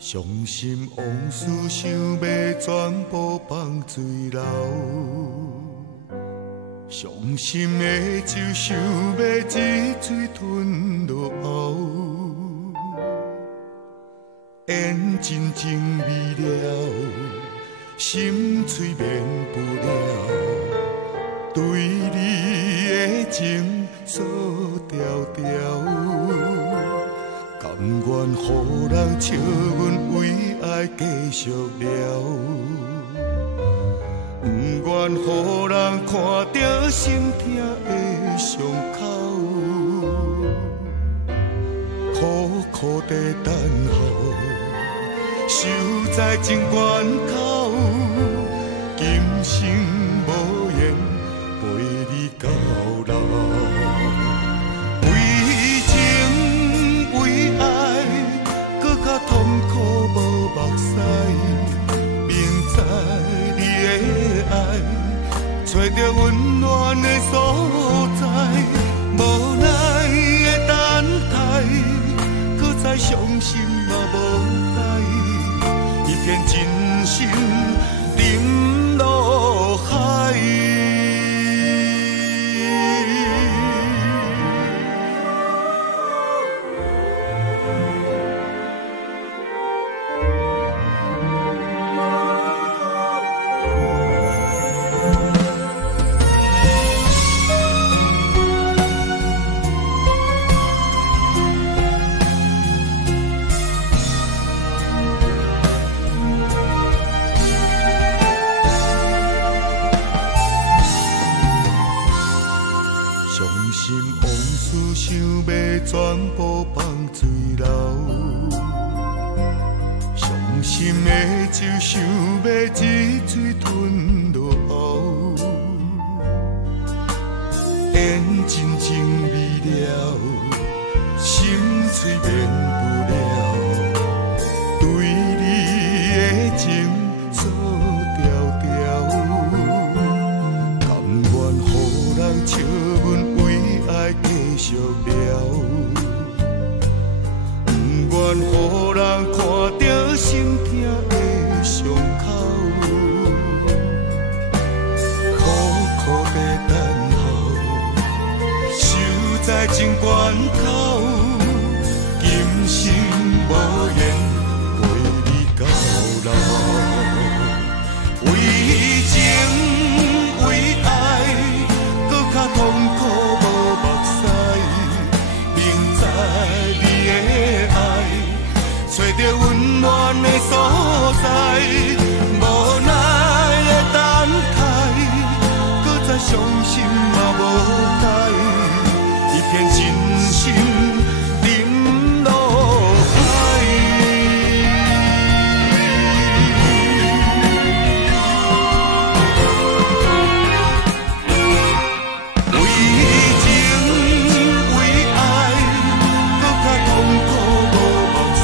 伤心往事想要全部放水流，伤心的酒想要一嘴吞落喉，缘真情未了，心碎免不了，对你的情锁条条。甘愿予人笑阮为爱继续聊，不愿予人看到心痛的伤口，苦苦地等候，守在情关口，今生无缘陪你到老。痛苦无目屎，明知你的爱，找到温暖的所在，无奈的等待，搁再伤心嘛无解，一片真心沉落海。全部放水流，伤心的酒想要一嘴吞落喉，缘真情未了，心碎免不了，对你的情锁条条，甘愿予人笑阮为爱继续聊。不愿予人看到心痛的伤口，苦苦地等候，守在情关口，今生无缘陪你到老。为情为爱，搁较痛苦无目屎，明知你的爱。找到温暖的所在，无奈的等待，搁再伤心嘛无解，一片真心沉落海。为情为爱，搁较痛苦无目屎。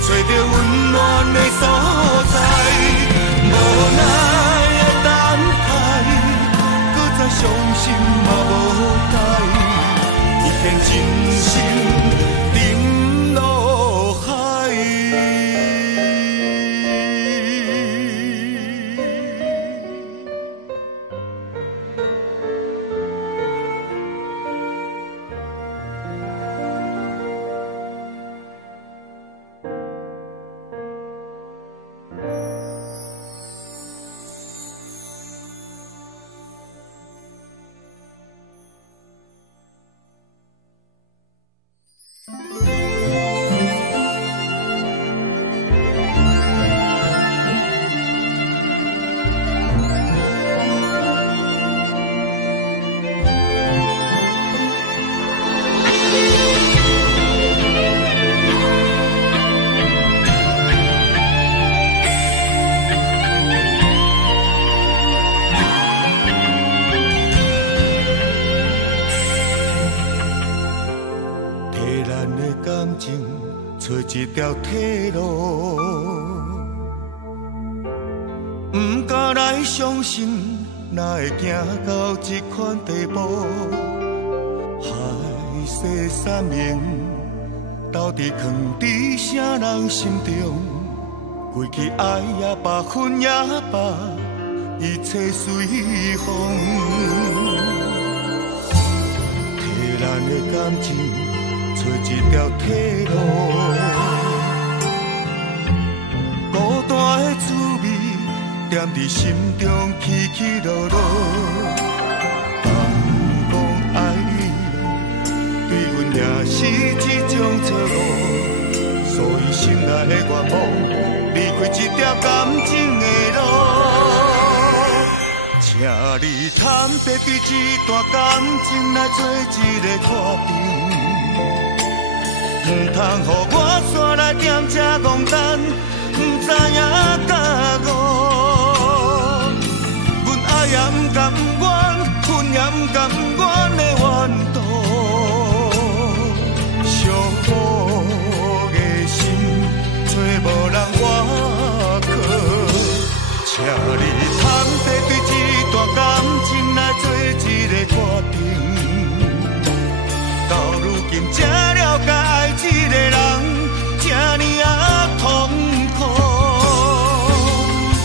找到温暖的所在，无奈的等待，搁再伤心嘛无解，一片真心沉落海。找一条退路，不敢来相信，哪会行到这款地步？海世三明，到底藏伫啥人心中？过去爱也罢，恨也罢，一切随风。替咱的感情找一条退路，孤单的滋味踮伫心中起起落落。敢讲爱你，对阮也是一种错误，所以心内的愿望。离开这条感情的路，请你坦白对这段感情来做一个决定，唔通予我煞来踮这孤单，唔知影甲我，阮爱也唔甘愿，恨也唔甘愿的怨毒，寂寞的心找无人外靠，请你坦白对这段感情来做一个决定。到如今才了解爱一个人，这呢啊痛苦。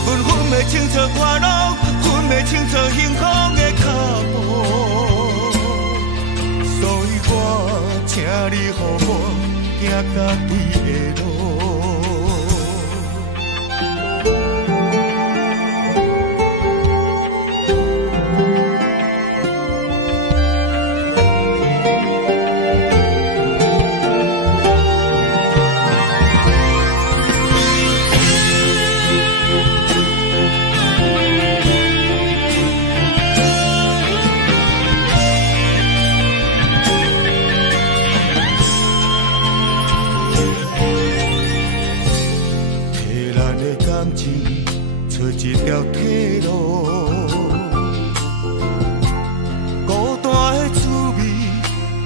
阮分不清楚快乐，分不清楚幸福的脚步，所以我请你予我行家己的路。找一条退路，孤单的滋味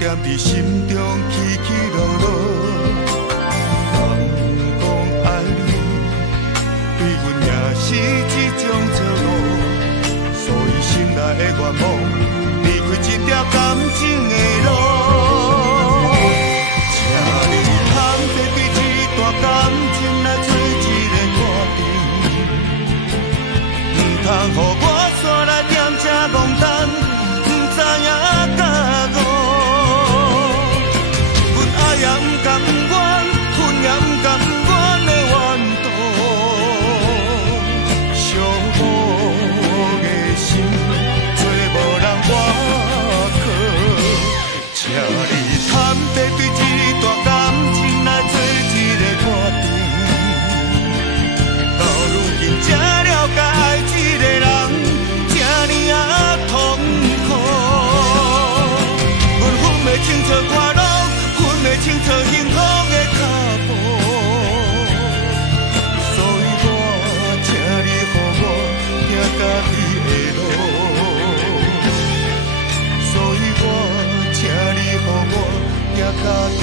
踮伫心中起起落落。敢讲爱你，对阮也是一种错误，所以心内的愿望，离开这条感情的路。请你坦白对这段感情来做一个决定。通予我煞来踮这孤单，唔知影甲我。阮爱也唔甘愿，恨也唔甘愿的怨毒，寂寞的心找无人外靠。请你坦白对这段感情来做一个决定。到如今才了解爱一个人，这呢啊痛苦。阮分不清楚快乐，分不清楚幸福的脚步，所以我请你予我行家己的路，所以我请你予我行家己。